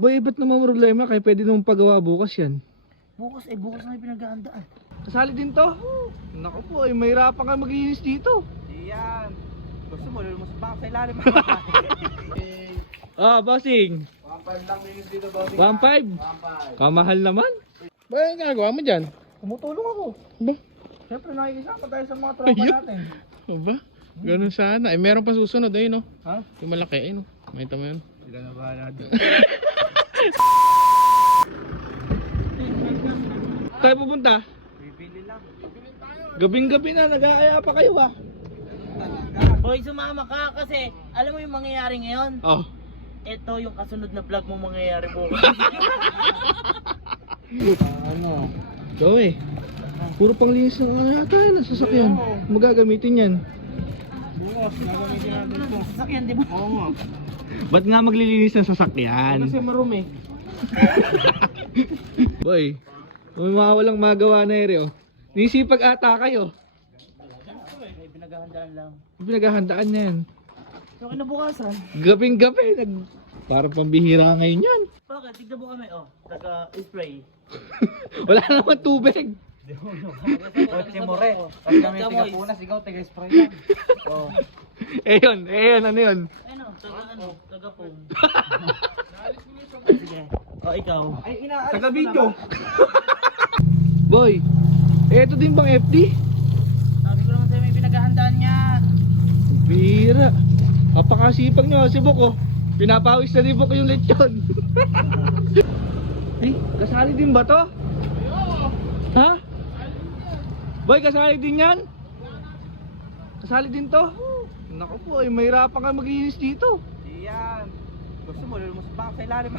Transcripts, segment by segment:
Boy, ba't naman problema? Kaya pwede naman pagawa bukas yan. Bukas na yung pinaghahandaan. Kasali din to? Naku po, mahirapan kayo maglinis dito. Iyan. Gusto mo, lumusot pa ako sa ilalim. Bossing. 1.5 lang linis dito, bossing. 1.5? Kamahal naman. Ba yung ginagawa mo dyan? Tumutulong ako. Ba? Siyempre nakikisama tayo sa mga tropa natin. Ba? Ganun sana. Meron pa susunod ayun, no? Ha? Yung malaki ayun, no? Makita mo yun? Sila na bahala doon. Tayo pupunta? Bibili lang. Gabing-gabi na, nag-aaya pa kayo ha? Hoy, sumama ka kasi alam mo yung mangyayari ngayon? Oh. Ito yung kasunod na vlog mo mangyayari bukas. Ano? So puro panglinis ng ano yata yun, ang sasakyan. Magagamitin yan. Bukas, nagamitin natin ito. Sasakyan, di ba? Oo nga. Ba't nga maglilinis ng sasakyan? Kasi marumi. Boy, may mga walang magawa na ere oh. Nisipag ata kayo. May pinaghahandaan lang. Pinaghahandaan na yan. So, kinabukasan. Gabing-gabi, parang pambihira ngayon yan. Bakit? Tignan mo kami, oh. Taga-spray. Wala naman tubig. Kotse mo re. Pag kami tiga-punas, ikaw taga-spray lang. Oh. Ayun, ano yun? Ano? Taga-pong. Sige. Oh, ikaw. Ay, inaalis Taga-video. Boy, eto din bang FD? Sabi ko naman sa'yo may pinaghahandaan niya. Bira. Apakasipag nyo si Bok oh. Pinapawis na ni Bok yung lechon. Eh, kasali din ba to? Ha? Boy, kasali din yan? Kasali din to? Naku po, mahirapan kayo maglinis dito. Iyan. Gusto mo, lumusot pa ako sa ilalim.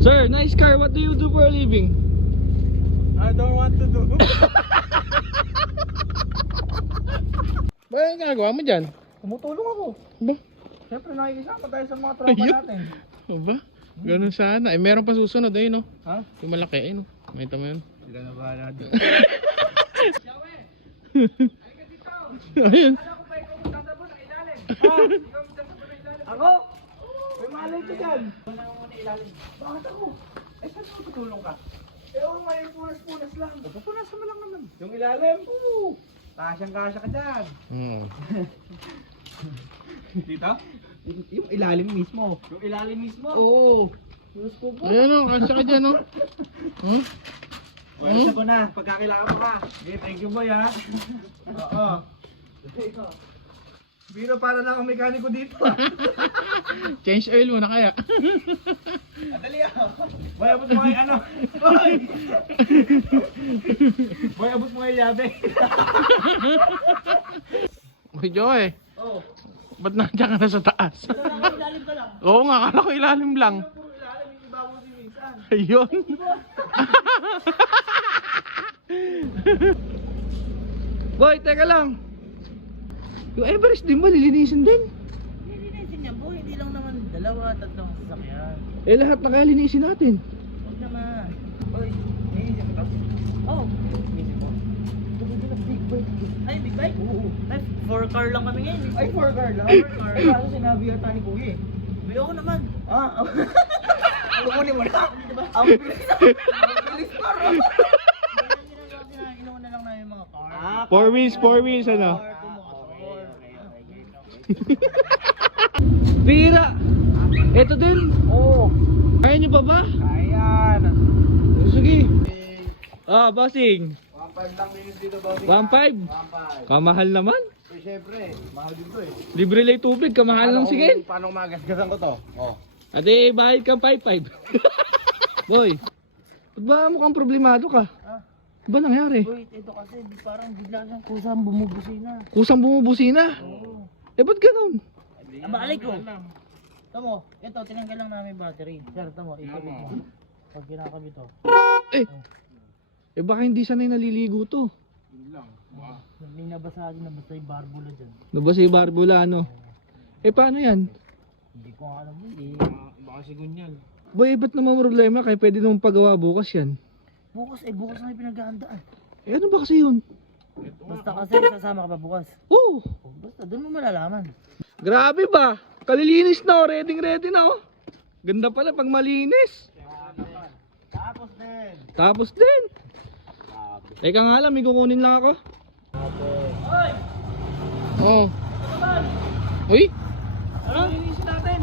Sir, nice car. What do you do for a living? I don't want to do. Ba yung ginagawa mo dyan? Tumutulong ako. Ba? Siyempre nakikisama tayo sa mga tropa Ayun. natin. Ba? Ganun sana. Meron pa susunod ayun, no? Ha? Yung malaki ayun, no? Makita mo yun? Sila na bahala doon. Ayun. Ako? May malay ko dyan. Wala ko muna ilalim. Bakit ako? Eh, saan ako tutulong ka? Eh, oo, may punas-punas lang. Pupunasan mo lang naman. Yung ilalim? Oo. Kasyang-kasya ka dyan. Dito? Yung ilalim mismo. Yung ilalim mismo? Oo. Diyos ko po. Ayun, no? Kasya ka dyan, no? Hmm? Pwede ko na. Pagkakailangan mo ka. Okay, thank you boy ha. Oo. Biro para lang ang mekaniko dito. Change oil mo na kaya. Adali ako. Boy, abot mo kayo ano? Boy! Boy, abot mo kayo yabe. Uy, Joey. Oo. Ba't nandiyan ka na sa taas? Ilalim ka lang. Oo nga, akala ko ilalim lang. Puro ilalim, yung iba mo si minsan. Ayun. Boy, teka lang. Yung Everest din ba, lilinisin din? Hindi natin niya boy, hindi lang naman dalawa, tatlong sasakyan. Eh, lahat na kaya linisin natin. Huwag naman. Boy, iisip mo to? Oo. Iisip mo? Big bike. Ay, big bike? Oo. Ay, 4 car lang kami ngayon. Ay, 4 car lang? 4 car. Kaso sinabi yata ni Kuya eh. Ay, ako naman. Ah, kukunin mo na. Ang bilis na. Ang bilis na. Inuuna lang namin yung mga car. 4 wheels, ano? Bira! Ito din! Oo. Kaya nyo pa ba? Ayan. Sige. Bossing. 1.5 lang linis dito, bossing. 1.5? 1.5. Kamahal naman. Eh, syempre, mahal din to eh. Libre lang tubig, kamahal lang sige. Paano magasgasan ko to? Oh. At eh, bahid kang 5.5. Boy, ba't ba mukhang problemado ka? Ah. Ano ba nangyari? Wait, ito kasi parang bigla siyang kusang bumubusina. Kusang bumubusina? Oo. Eh, ba't ganun? Balik ko. Tamo, ito, tinanggal lang namin yung battery. Sir, tamo, ikabit mo. Pag kinakabit to. Eh, baka hindi sanay naliligo to. Yun lang. May nabasa din, nabasa yung barbula dyan. Nabasa yung barbula, ano? Eh, paano yan? Hindi ko alam yun eh. Baka sigunyan. Boy, ba't naman problema? Kaya pwede naman pagawa bukas yan. Bukas na yung pinaghahandaan. Eh, ano ba kasi yun? Basta kasi sasama ka pa bukas. Oh, Basta doon mo malalaman. grabe ba? Kalilinis na oh, ready na oh. Ganda pala pag malinis. Tapos din. Teka nga lang, may kukunin lang ako. Hoy! Oh. Uy, Ano? Linisin natin.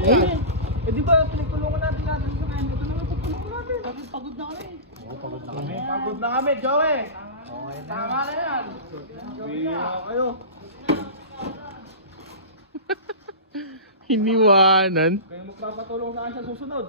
Eh? Eh di ba pinagtulungan natin sa ngayon? Ito naman pagtulungan natin. Pagod na kami. Pagod na kami, Joey. Tama na yan. kayo. Hiniwanan. Kayo magpapatulong sa akin sa susunod.